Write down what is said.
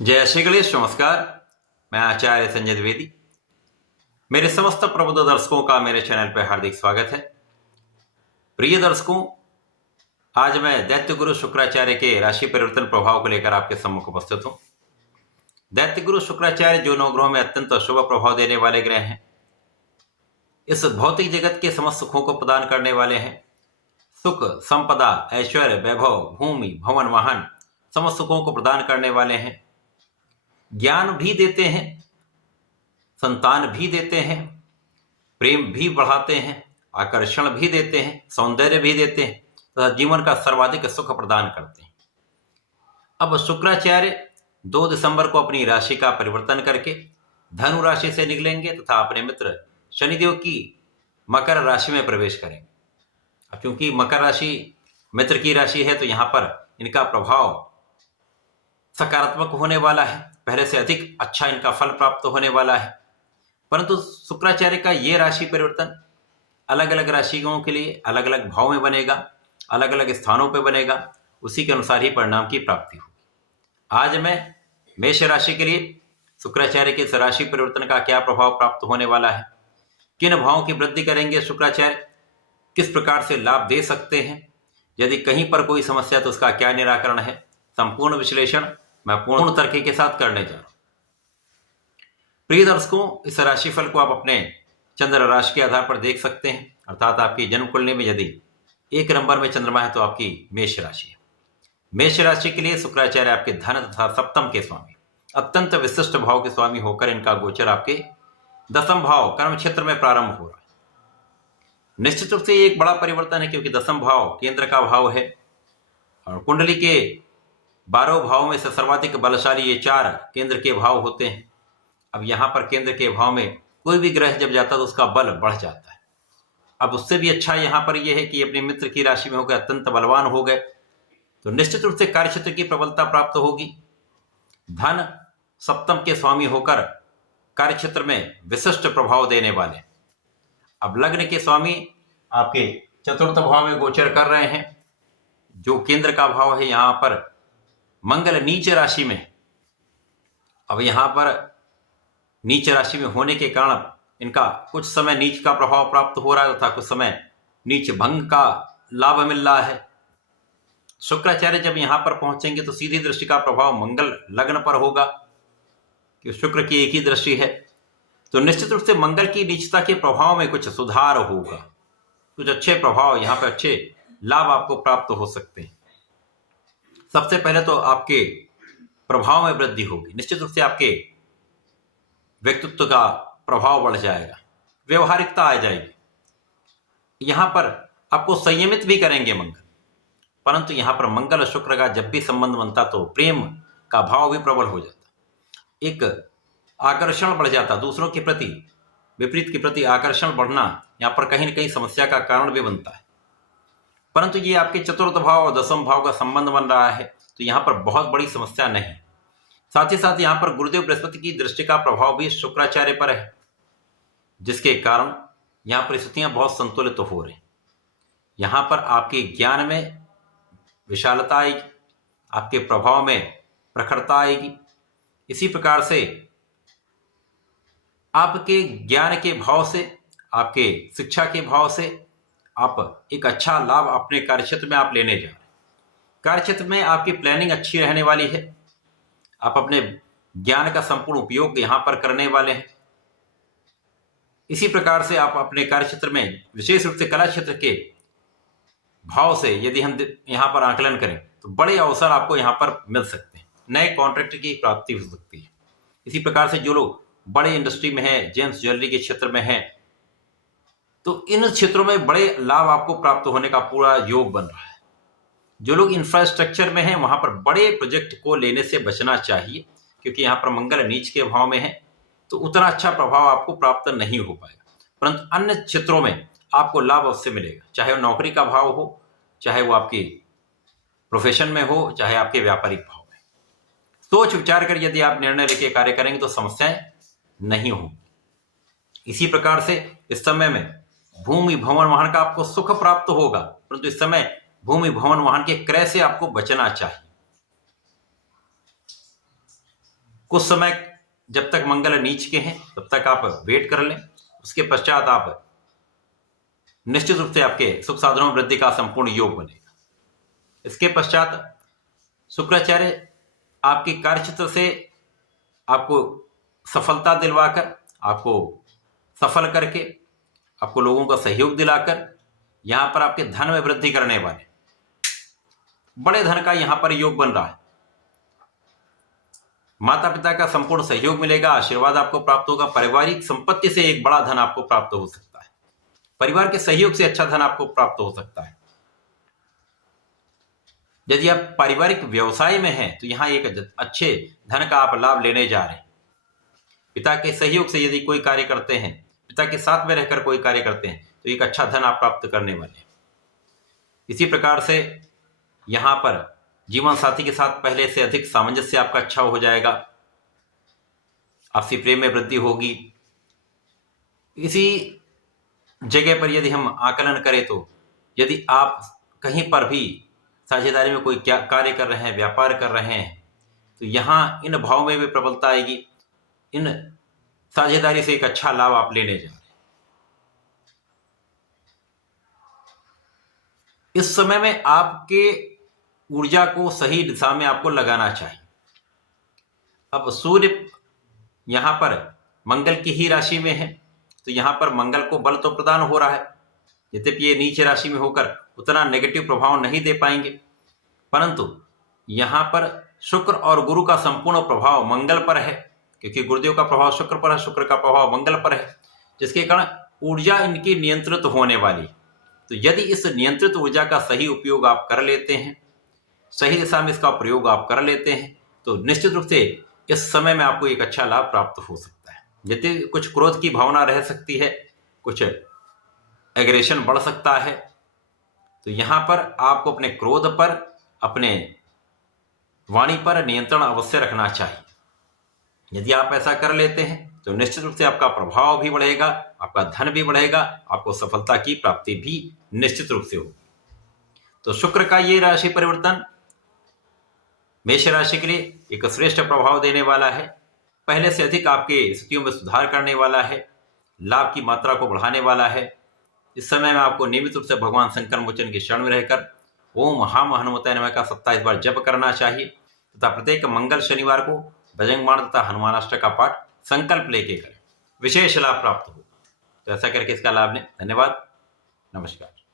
जय श्री गणेश। नमस्कार। मैं आचार्य संजय द्विवेदी। मेरे समस्त प्रबुद्ध दर्शकों का मेरे चैनल पर हार्दिक स्वागत है। प्रिय दर्शकों, आज मैं दैत्य गुरु शुक्राचार्य के राशि परिवर्तन प्रभाव को लेकर आपके सम्मुख उपस्थित हूं। दैत्य गुरु शुक्राचार्य जो नवग्रहों में अत्यंत शुभ प्रभाव देने वाले ग्रह हैं, इस भौतिक जगत के समस्त सुखों को प्रदान करने वाले हैं। सुख, संपदा, ऐश्वर्य, वैभव, भूमि, भवन, वाहन, समस्त सुखों को प्रदान करने वाले हैं। ज्ञान भी देते हैं, संतान भी देते हैं, प्रेम भी बढ़ाते हैं, आकर्षण भी देते हैं, सौंदर्य भी देते हैं तथा जीवन का सर्वाधिक सुख प्रदान करते हैं। अब शुक्राचार्य 2 दिसंबर को अपनी राशि का परिवर्तन करके धनु राशि से निकलेंगे तथा अपने मित्र शनिदेव की मकर राशि में प्रवेश करेंगे। अब क्योंकि मकर राशि मित्र की राशि है तो यहाँ पर इनका प्रभाव सकारात्मक होने वाला है, पहले से अधिक अच्छा इनका फल प्राप्त होने वाला है। परंतु शुक्राचार्य का ये राशि परिवर्तन अलग अलग राशियों के लिए अलग अलग भाव में बनेगा, अलग अलग स्थानों पर बनेगा, उसी के अनुसार ही परिणाम की प्राप्ति होगी। आज मैं मेष राशि के लिए शुक्राचार्य के इस राशि परिवर्तन का क्या प्रभाव प्राप्त होने वाला है, किन भावों की वृद्धि करेंगे शुक्राचार्य, किस प्रकार से लाभ दे सकते हैं, यदि कहीं पर कोई समस्या तो उसका क्या निराकरण है, संपूर्ण विश्लेषण मैं पूर्ण तर्क के साथ करने जा रहा हूं। प्रिय दर्शकों, इस राशिफल को आप अपने चंद्र राशि के आधार पर देख सकते हैं, अर्थात आपकी जन्म कुंडली में यदि 1 नंबर में चंद्रमा है तो आपकी मेष राशि है। मेष राशि के लिए शुक्राचार्य आपके धन तथा सप्तम के स्वामी, अत्यंत विशिष्ट भाव के स्वामी होकर इनका गोचर आपके 10th भाव कर्म क्षेत्र में प्रारंभ हो रहा है। निश्चित रूप से ये एक बड़ा परिवर्तन है, क्योंकि 10th भाव केंद्र का भाव है और कुंडली के 12 भाव में से सर्वाधिक बलशाली ये 4 केंद्र के भाव होते हैं। अब यहाँ पर केंद्र के भाव में कोई भी ग्रह जब जाता है तो उसका बल बढ़ जाता है। अब उससे भी अच्छा यहाँ पर यह है कि अपने मित्र की राशि में हो गए, अत्यंत बलवान हो गए, तो निश्चित रूप से कार्य क्षेत्र की प्रबलता प्राप्त होगी। धन सप्तम के स्वामी होकर कार्य क्षेत्र में विशिष्ट प्रभाव देने वाले। अब लग्न के स्वामी आपके 4th भाव में गोचर कर रहे हैं, जो केंद्र का भाव है। यहाँ पर मंगल नीच राशि में, अब यहां पर नीच राशि में होने के कारण इनका कुछ समय नीच का प्रभाव प्राप्त हो रहा है तथा कुछ समय नीच भंग का लाभ मिल रहा है। शुक्राचार्य जब यहां पर पहुंचेंगे तो सीधी दृष्टि का प्रभाव मंगल लग्न पर होगा, कि शुक्र की एक ही दृष्टि है, तो निश्चित रूप से मंगल की नीचता के प्रभाव में कुछ सुधार होगा, कुछ अच्छे प्रभाव यहाँ पर, अच्छे लाभ आपको प्राप्त हो सकते हैं। सबसे पहले तो आपके प्रभाव में वृद्धि होगी, निश्चित रूप से आपके व्यक्तित्व का प्रभाव बढ़ जाएगा, व्यवहारिकता आ जाएगी। यहां पर आपको संयमित भी करेंगे मंगल, परंतु यहां पर मंगल और शुक्र का जब भी संबंध बनता तो प्रेम का भाव भी प्रबल हो जाता, एक आकर्षण बढ़ जाता, दूसरों के प्रति, विपरीत के प्रति आकर्षण बढ़ना यहां पर कहीं न कहीं समस्या का कारण भी बनता है। परंतु ये आपके 4th भाव और 10th भाव का संबंध बन रहा है, तो यहाँ पर बहुत बड़ी समस्या नहीं। साथ ही साथ यहाँ पर गुरुदेव बृहस्पति की दृष्टि का प्रभाव भी शुक्राचार्य पर है, जिसके कारण यहाँ परिस्थितियां बहुत संतुलित हो रही। यहाँ पर आपके ज्ञान में विशालता आएगी, आपके प्रभाव में प्रखरता आएगी। इसी प्रकार से आपके ज्ञान के भाव से, आपके शिक्षा के भाव से आप एक अच्छा लाभ अपने कार्यक्षेत्र में आप लेने जा रहे हैं। कार्यक्षेत्र में आपकी प्लानिंग अच्छी रहने वाली है, आप अपने ज्ञान का संपूर्ण उपयोग यहां पर करने वाले हैं। इसी प्रकार से आप अपने कार्यक्षेत्र में विशेष रूप से कला क्षेत्र के भाव से यदि हम यहां पर आकलन करें तो बड़े अवसर आपको यहां पर मिल सकते हैं, नए कॉन्ट्रैक्ट की प्राप्ति हो सकती है। इसी प्रकार से जो लोग बड़े इंडस्ट्री में हैं, जेम्स ज्वेलरी के क्षेत्र में हैं, तो इन क्षेत्रों में बड़े लाभ आपको प्राप्त होने का पूरा योग बन रहा है। जो लोग इंफ्रास्ट्रक्चर में हैं वहां पर बड़े प्रोजेक्ट को लेने से बचना चाहिए, क्योंकि यहाँ पर मंगल नीच के भाव में है, तो उतना अच्छा प्रभाव आपको प्राप्त नहीं हो पाएगा। परंतु अन्य क्षेत्रों में आपको लाभ अवश्य मिलेगा, चाहे वो नौकरी का भाव हो, चाहे वो आपकी प्रोफेशन में हो, चाहे आपके व्यापारिक भाव में। सोच विचार कर यदि आप निर्णय लेके कार्य करेंगे तो समस्याएं नहीं होंगी। इसी प्रकार से इस समय में भूमि भवन वाहन का आपको सुख प्राप्त होगा, परंतु इस समय भूमि भवन वाहन के क्रय से आपको बचना चाहिए। कुछ समय जब तक मंगल नीच के हैं तब तक आप वेट कर लें। उसके पश्चात आप निश्चित रूप से आपके सुख साधनों में वृद्धि का संपूर्ण योग बनेगा। इसके पश्चात शुक्राचार्य आपके कार्यक्षेत्र से आपको सफलता दिलवाकर, आपको सफल करके, आपको लोगों का सहयोग दिलाकर यहां पर आपके धन में वृद्धि करने वाले बड़े धन का यहां पर योग बन रहा है। माता पिता का संपूर्ण सहयोग मिलेगा, आशीर्वाद आपको प्राप्त होगा। पारिवारिक संपत्ति से एक बड़ा धन आपको प्राप्त हो सकता है। परिवार के सहयोग से अच्छा धन आपको प्राप्त हो सकता है। यदि आप पारिवारिक व्यवसाय में हैं तो यहां एक अच्छे धन का आप लाभ लेने जा रहे हैं। पिता के सहयोग से यदि कोई कार्य करते हैं, पिता के साथ में रहकर कोई कार्य करते हैं तो एक अच्छा धन आप प्राप्त करने वाले हैं। इसी प्रकार से यहां पर जीवन साथी के साथ पहले से अधिक सामंजस्य आपका अच्छा हो जाएगा। आपसी प्रेम में वृद्धि होगी। इसी जगह पर यदि हम आकलन करें तो यदि आप कहीं पर भी साझेदारी में कोई क्या कार्य कर रहे हैं, व्यापार कर रहे हैं, तो यहां इन भाव में भी प्रबलता आएगी। इन साझेदारी से एक अच्छा लाभ आप लेने जा रहे हैं। इस समय में आपके ऊर्जा को सही दिशा में आपको लगाना चाहिए। अब सूर्य यहां पर मंगल की ही राशि में है तो यहां पर मंगल को बल तो प्रदान हो रहा है, यद्यपि ये नीचे राशि में होकर उतना नेगेटिव प्रभाव नहीं दे पाएंगे, परंतु यहां पर शुक्र और गुरु का संपूर्ण प्रभाव मंगल पर है, क्योंकि गुरुदेव का प्रभाव शुक्र पर है, शुक्र का प्रभाव मंगल पर है, जिसके कारण ऊर्जा इनकी नियंत्रित होने वाली। तो यदि इस नियंत्रित ऊर्जा का सही उपयोग आप कर लेते हैं, सही दिशा में इसका प्रयोग आप कर लेते हैं, तो निश्चित रूप से इस समय में आपको एक अच्छा लाभ प्राप्त हो सकता है। यदि कुछ क्रोध की भावना रह सकती है, कुछ एग्रेशन बढ़ सकता है, तो यहां पर आपको अपने क्रोध पर, अपने वाणी पर नियंत्रण अवश्य रखना चाहिए। यदि आप ऐसा कर लेते हैं तो निश्चित रूप से आपका प्रभाव भी बढ़ेगा, आपका धन भी बढ़ेगा, आपको सफलता की प्राप्ति भी निश्चित रूप से होगी। तो शुक्र का ये राशि परिवर्तन मेष राशि के लिए एक श्रेष्ठ प्रभाव देने वाला है। पहले से अधिक आपके स्थितियों में सुधार करने वाला है, लाभ की मात्रा को बढ़ाने वाला है। इस समय में आपको नियमित रूप से भगवान शंकर मोचन के शरण में रहकर ओम महाम हनुमते नमः का 27 बार जप करना चाहिए तथा प्रत्येक मंगल शनिवार को बजरंग बाण तथा हनुमानाष्टक का पाठ संकल्प लेके करें, विशेष लाभ प्राप्त होगा। तो ऐसा करके इसका लाभ लें। धन्यवाद, नमस्कार।